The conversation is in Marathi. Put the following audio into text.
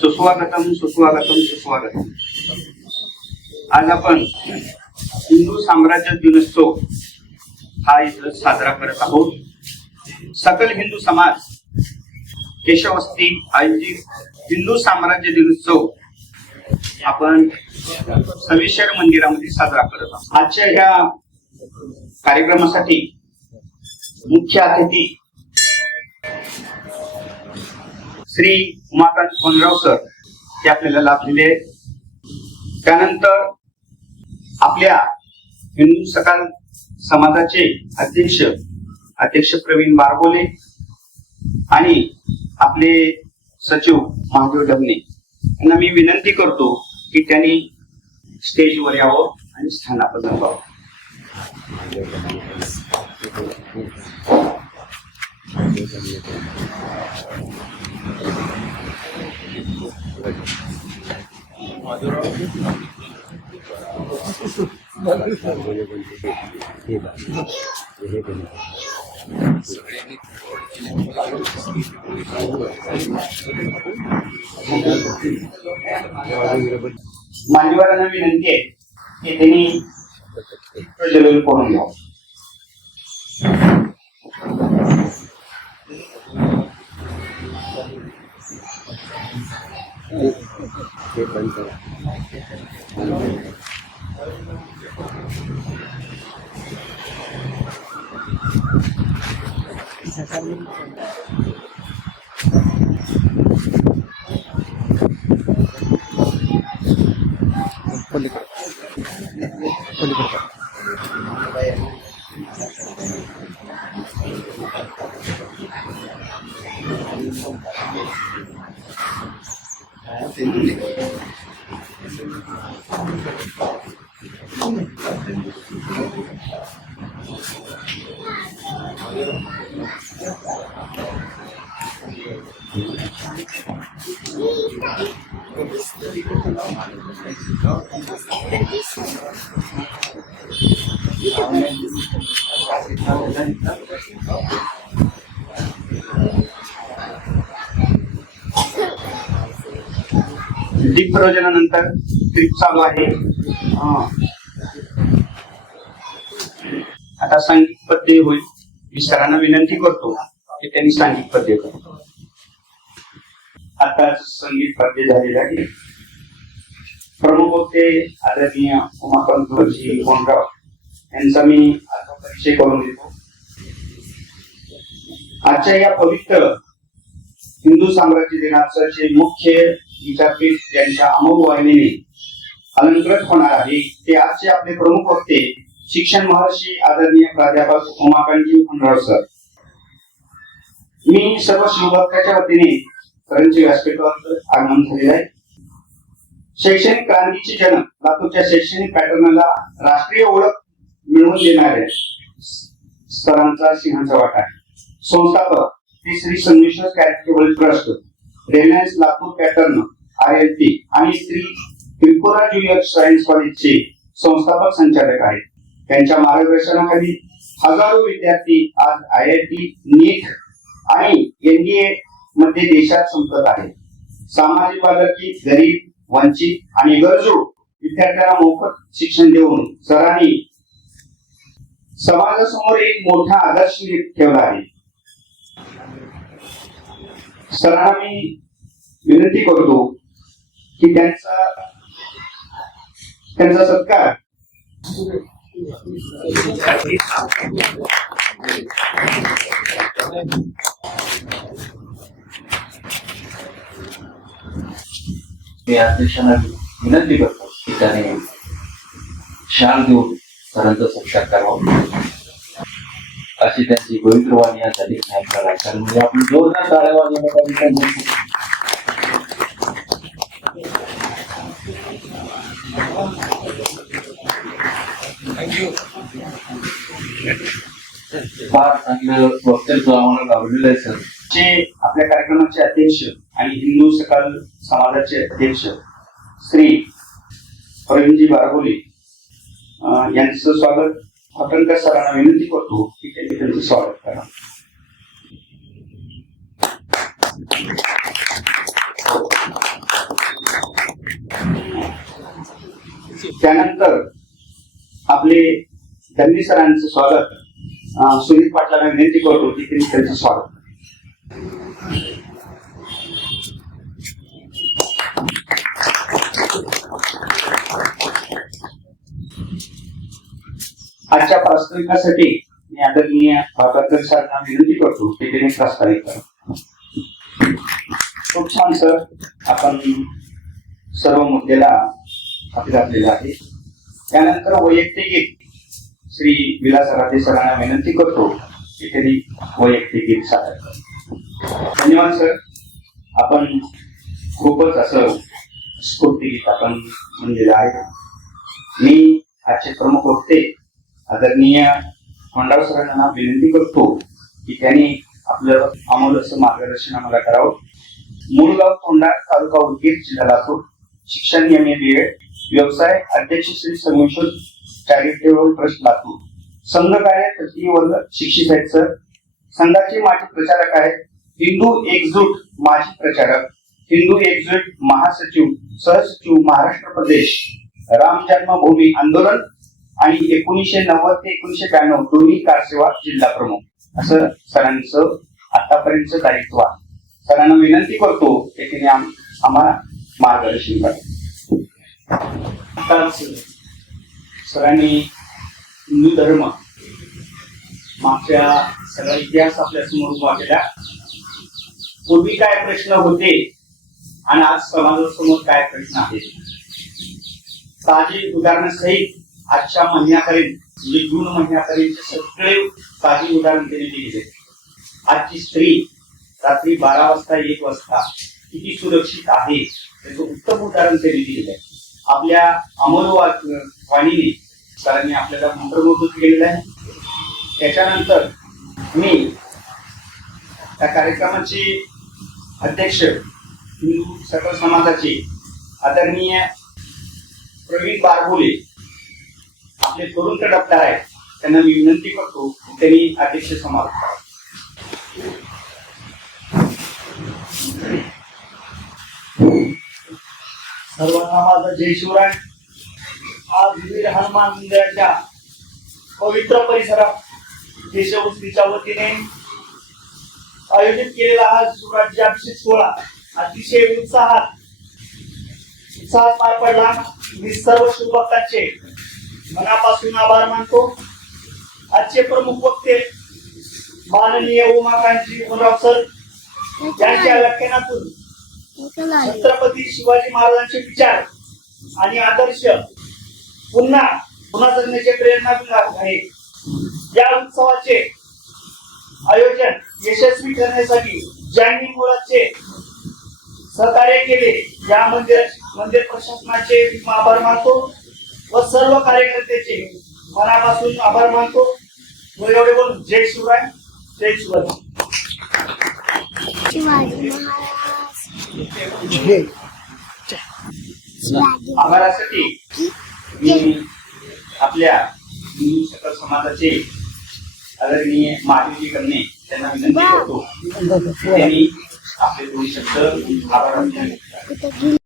सुस्वागतम सुस्वागतम सुस्वागतम. आज आपण हिंदू साम्राज्य दिनोत्सव हा इथं साजरा करत आहोत. सकल हिंदू समाज केशवस्ती आयोजित हिंदू साम्राज्य दिनोत्सव आपण सविशेर मंदिरामध्ये साजरा करत आहोत. आजच्या ह्या कार्यक्रमासाठी मुख्य अतिथी श्री उमाकांत कोनराव सर हे आपल्याला लाभलेले आहेत. त्यानंतर आपल्या हिंदू सकल समाजाचे अध्यक्ष प्रवीण बारबोले आणि आपले सचिव महादेव डबने यांना मी विनंती करतो की त्यांनी स्टेजवर यावं आणि स्थानापन्न व्हावं. मान्यवरांना विनंती आहे की त्यांनी जलून करून घ्यावं. दीप प्रज्वलनानंतर ट्रिप चालू आहे. आता संगीत पद्य होईल. मी सरांना विनंती करतो की त्यांनी संगीत पद्य करतो. आता संगीत पद्य झालेले आहे. प्रमुख वक्ते आदरणीय उमाकांतजी कोनराव यांचा मी आता परिचय करून देतो. आजच्या या पवित्र हिंदू साम्राज्य दिनाचे मुख्य विद्यापीठ ज्यांच्या अमोघ वाहिनीने अलंकृत होणार आहे ते आजचे आपले प्रमुख वक्ते शिक्षण महर्षी आदरणीय प्राध्यापक उमाकांतजी कोनराव सर. मी सर्व शिवभक्ताच्या वतीने सरांचे व्यासपीठावर आगमन झालेले आहे. शैक्षणिक क्रांतीचे जनक, लातूरच्या शैक्षणिक पॅटर्नला राष्ट्रीय ओळख मिळवून देणारे सरांचा सिंहाचा वाटा आहे. संस्थापक Shri Sangameshwar charitable trust, Reliance Latur pattern ILT आणि श्री त्रिपुरा ज्युनियर सायन्स कॉलेजचे संस्थापक संचालक आहेत. त्यांच्या मार्गदर्शनाखाली हजारो विद्यार्थी आज IIT, नीट आणि NDA मध्ये देशात संपत आहेत. सामाजिक बालकी, गरीब, वंचित आणि गरजू विद्यार्थ्यांना मोफत शिक्षण देऊन सरांनी समाजासमोर एक मोठा आदर्श ठेवला आहे. सरांना मी विनंती करतो की त्यांचा सत्कार मी अध्यक्षांना विनंती करतो की त्याने शाल देऊन सरांचा सत्कार करावा अशी त्यांची पवित्र वाणी यासाठी म्हणजे आपण जोरदार टाळ्या वाजवण्याचा फार चांगलं वक्तव्य आम्हाला लाभलेलं आहे सर. आपल्या कार्यक्रमाचे अध्यक्ष आणि हिंदू सकल समाजाचे अध्यक्ष श्री प्रवीणजी बारबोले यांचं स्वागत आपण सरांना विनंती करतो की त्यांनी त्यांचं स्वागत करा. त्यानंतर आपले दंडी सरांचं स्वागत सुनील पाटलांना विनंती करतो की त्यांनी त्यांचं स्वागत. आजच्या प्रास्ताविकासाठी मी आदरणीय भागवत सरांना विनंती करतो की त्यांनी प्रास्ताविक करा. खूप छान सर, आपण सर्व मुद्द्याला हाती घातलेला आहे. त्यानंतर वैयक्तिक गीत श्री विलास राठे सरांना विनंती करतो की त्यांनी वैयक्तिक गीत सादर करा. धन्यवाद सर. आपण खूपच असं स्फूर्ती गीत आपण म्हणलेलं आहे. मी आजचे प्रमुख वक्ते आदरणीय होंडाव सरांना विनंती करतो की त्यांनी आपलं अमोल असं मार्गदर्शन आम्हाला करावं. मूळ गाव तोंडा, तालुका उदगीर, जिल्हा लातूर. शिक्षण MA BEd. व्यवसाय अध्यक्ष श्री संशोध चॅरिटेबल ट्रस्ट लातूर. संघ कार्य तृतीय वर्ग शिक्षित आहेत सर. संघाचे माजी प्रचारक आहेत हिंदू एकजूट माजी प्रचारक, हिंदू एकजूट महासचिव, सहसचिव महाराष्ट्र प्रदेश, राम जन्मभूमी आंदोलन आणि 1990 ते 1992 दोन्ही कारसेवा जिल्हा प्रमुख असं सरांचं आतापर्यंतचं दायित्व आहे. सरांना विनंती करतो की त्यांनी आम्हाला मार्गदर्शन करावं. आताच सरांनी हिंदू धर्म मागच्या सगळा इतिहास आपल्या समोर उभा केला. पूर्वी काय प्रश्न होते आणि आज समाजासमोर काय प्रश्न आहेत, ताजी उदाहरणासहित आजच्या महिन्यापर्यंत म्हणजे जून महिन्यापर्यंत सगळे ताजी उदाहरण त्यांनी दिले. आजची स्त्री रात्री 12 वाजता 1 वाजता किती सुरक्षित आहे त्याचं उत्तम उदाहरण त्यांनी दिलेलं आहे. आपल्या अमोल वाणीने सरांनी आपल्याला मंत्रमुग्ध केलेलं आहे. त्याच्यानंतर मी त्या कार्यक्रमाचे अध्यक्ष हिंदू सकल समाजाचे आदरणीय प्रवीण बारबोले आपले तरुण तडफदार आहेत, त्यांना मी विनंती करतो त्यांनी अध्यक्ष समारोप करावा. सर्वांना माझा जय शिवराय. आज वीर हनुमान मंदिराच्या पवित्र परिसरात देशभक्तीच्या वतीने आयोजित केलेला हा शिवराज्याभिषेक सोहळा अतिशय उत्साहात पार पडला. मी सर्व शिवभक्तांचे मनापासून आभार मानतो. आजचे प्रमुख वक्ते माननीय उमाकांतजी उमराव सर यांच्या व्याख्यानातून छत्रपती शिवाजी महाराजांचे विचार आणि आदर्श पुन्हा जगण्याचे प्रेरणा आहे. या उत्सवाचे आयोजन यशस्वी करण्यासाठी ज्यांनी मुळाचे सहकार्य केले या मंदिर प्रशासनाचे आभार मानतो व सर्व कार्यकर्त्याचे मनापासून आभार मानतो. व एवढे बोलून जय शिवराय, जय शिवराय. शिवाजी महाराज आभारासाठी मी आपल्या हिंदू सकल समाजाचे आदरणीय महादेवजी कन्ने त्यांना विनंती करतो त्यांनी आपले 2 शब्द आभार